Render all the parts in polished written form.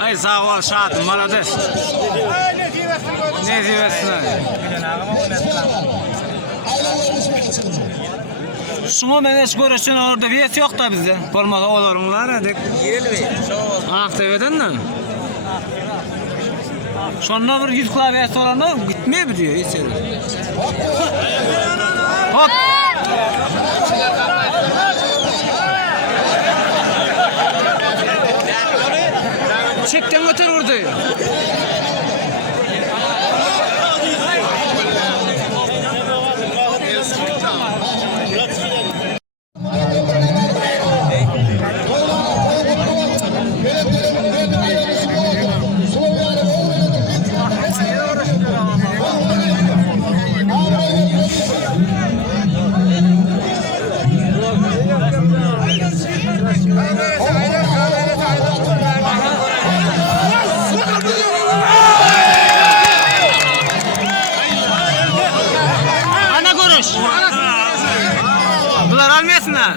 Ay sağ ol şahat, malades. Ne diyorsun? Şunu meneş görüşün orada viyet yok da bizde. Olmadı olarınlar dedik. Aktiveden mi? Şonda bir 100 klavyesi olanlar gitmeye biliyor içeri. Hop. Çekten öter orada. Bunlar almayasınlar.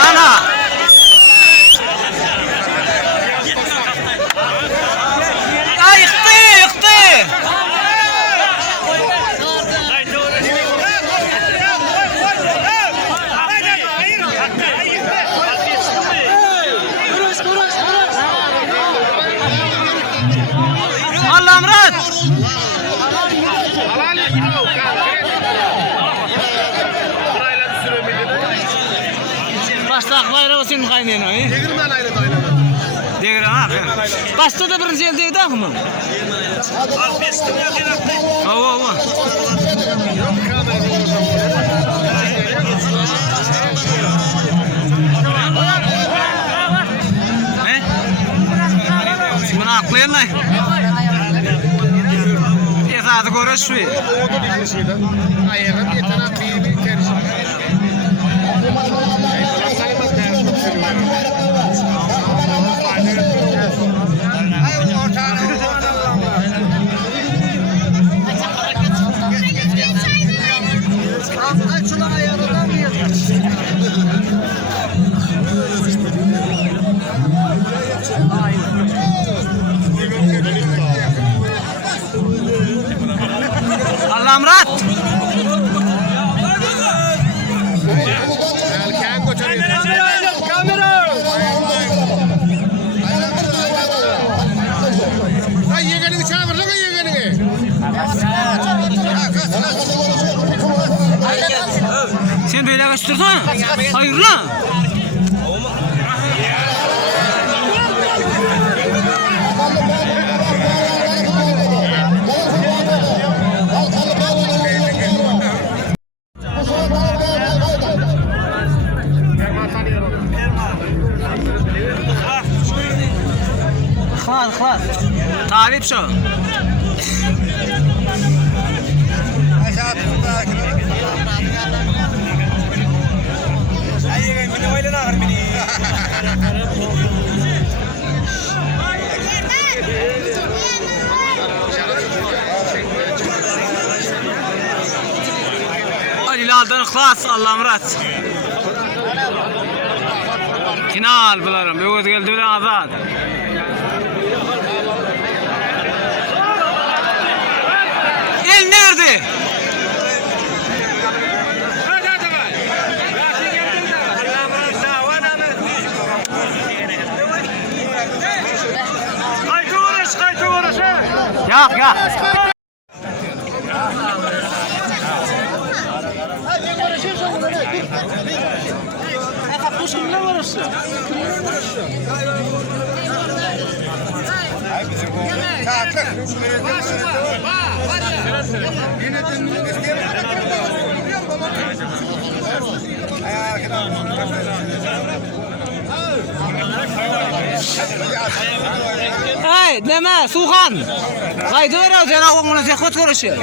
Ana! Allah'ım rahat! Başta bayrağı olsun kaynayın o. Degirmen ayrı da oynadı. Degirmen ha. Başta da birinci el değdi mı? Al bestim yok herhalde. Hava. Ne? Bunu aklayın lan. Esası görüşüyor. Ayağın yetenek bir kerişim. Allah'ım rahat! Kamera! Ay yeğenini çağır lan yeğenini. Sen böyle kaçtırsana. Hayır lan. Xlas. Talip şu. Ali'lerden xlas Allah'ım rahat. Final bularım. Bugün geldi bilen azad. El nerede? Kaytı uğraş. Yak. Hey, deme Suhan. Haydi ver o sana oğlunu zekot görüşü.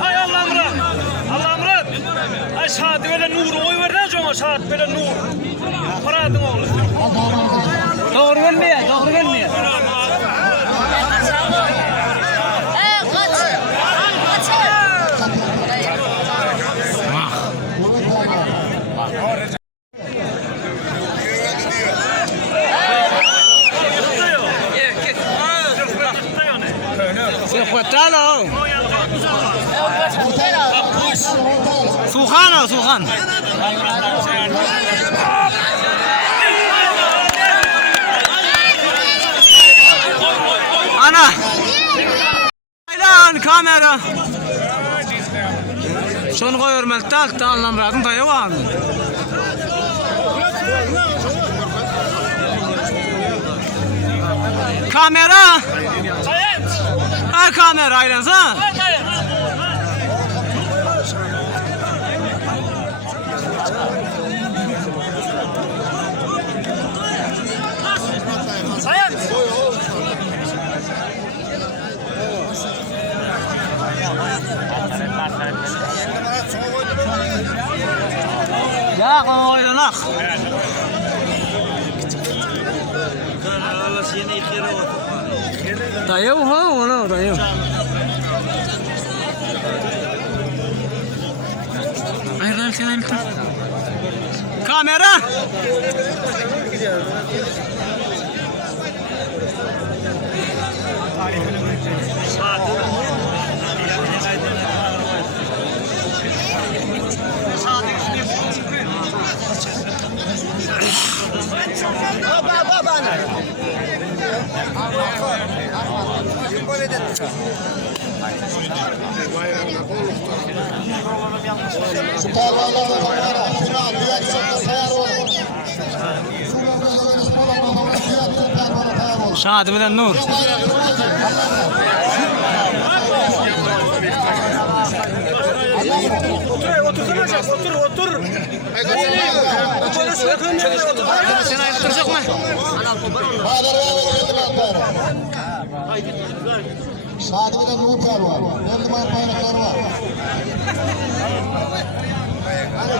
Hay Allah Murat. Allah Murat. Ay saat böyle nur oy verden sonra saat böyle nur. Paradın oğlu. Doğru gelmiyor, doğru gelmiyor. Sekotalo. Suhan o Suhan. Ana. Lan kamera. Şunu koyuyorum ben tal anlamradım da yok. Kamera. Ha kamera aynen ha. Ya oynanak. Tayo ha onu tayo. Ayran sen kamera. Şadi bilen Nur. Otur. Sen ayırtıracak mı? Şadi bilen Nur var. Eldiman bayrakları var.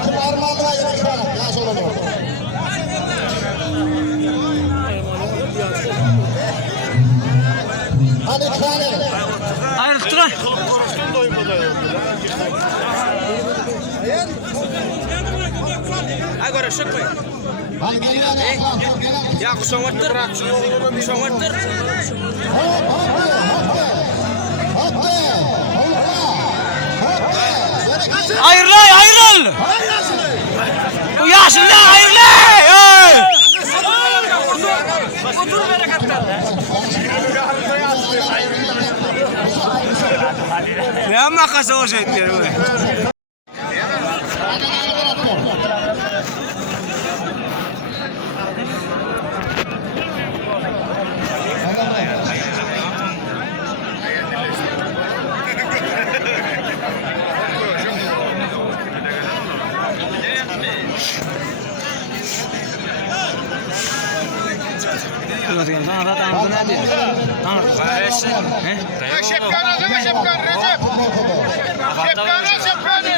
Kim armağanı var yine şu an? Yaş olalım. Hadi tane. Ayırttıran. Agora şık mı? Hadi geliyor. Ya kuşan vardır. Kuşan vardır. Ayrıl ayrıl. Bu yaşında ayrıl. Otur berekattan. Ne amma kasa o şey diyor bu. Sana da tanıdın ne diyor? Şepkan alsana Şepkan Recep. Şepkan al Şepkan'ı.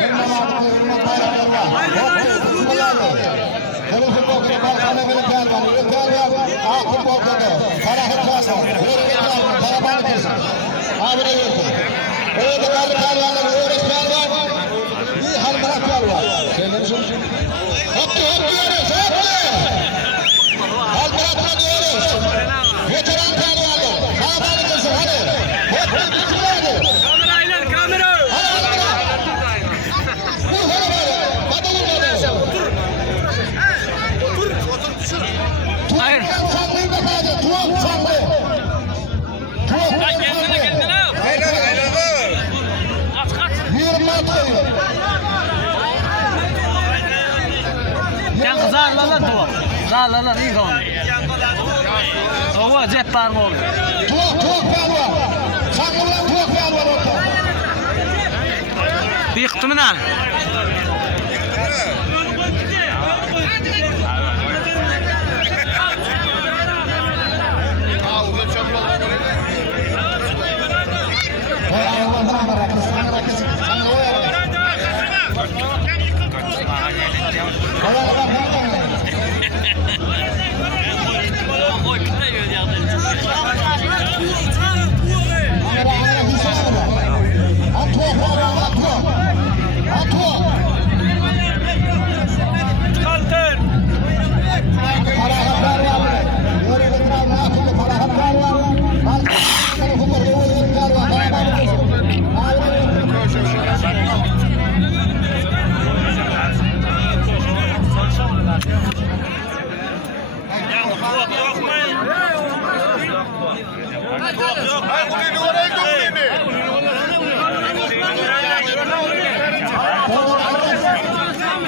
Kırmızı futbolcu Balkan'a bir pehlivan. Bir pehlivan. A futbolcuda. Kara pehlivan. Karabanı kesin. Abine verdi. Öyle kaldı pehlivanlar. Öyle pehlivan. Bir halmana pehlivan. Kendini soruşun. Hoptu diyoruz. Hoptu. Halmana diyoruz. Veteran pehlivanlar. Karabanı kesin. Hadi. Hoptu bitirmedi. Kamerayla kamera. Hayır. Sen zarlalar tuva. Zarlalar iyi kalın. Ova cep parma oluyor. Bıktım lan.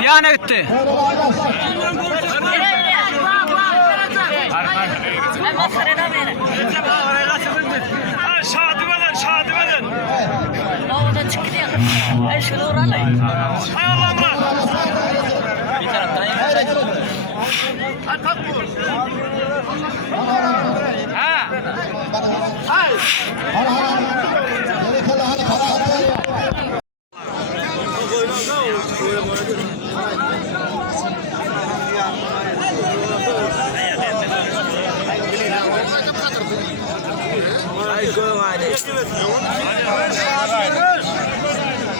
Yana gitti. Şadi veren. Oradan çıktı ya. Ay şunu uğramayın. Hay Allah'ım lan. Bir taraftan yapacak.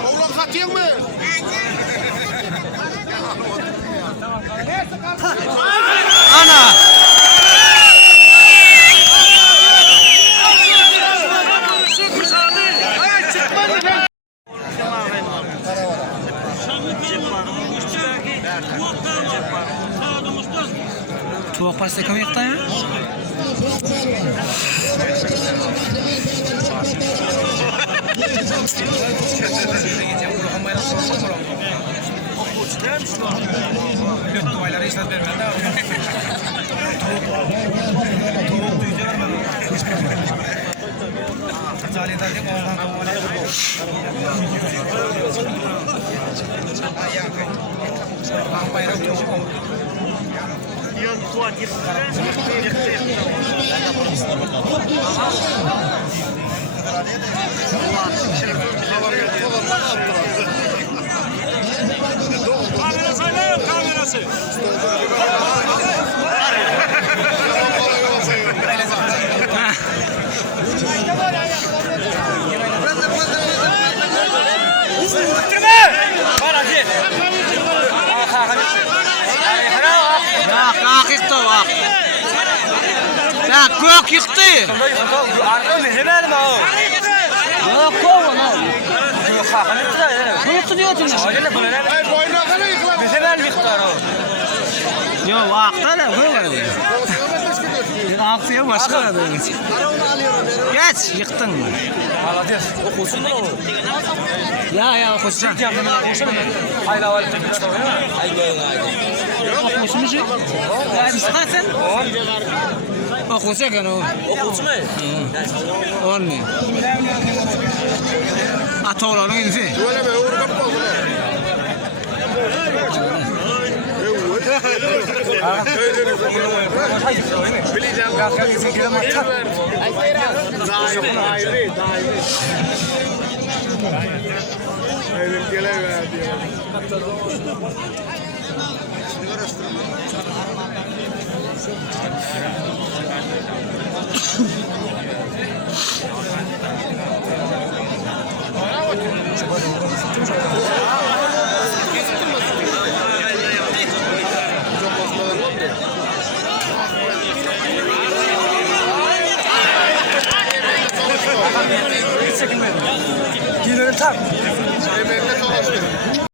Oğlum satayım mı? Ana. Tuğ pasta kim yaptı ya? Kamerası. Ya gök yıktı. Hemen mi o? Ya kovana. Yıktı diyorsun. Ay boynuna yıkılan. Hemen miktar o. Yo akta da böyle. Aktıya başka da böyle. Geç yıktın mı? Okusun mu? Ya koşacağım. Hayla var. Okusun mu? Ya istersen. Okusacak yani o. Okusun mu? On ne? Atoğlanın indi. Böyle be uğru kapı oldu. Bileceğim. Yemeğinde çalıştı.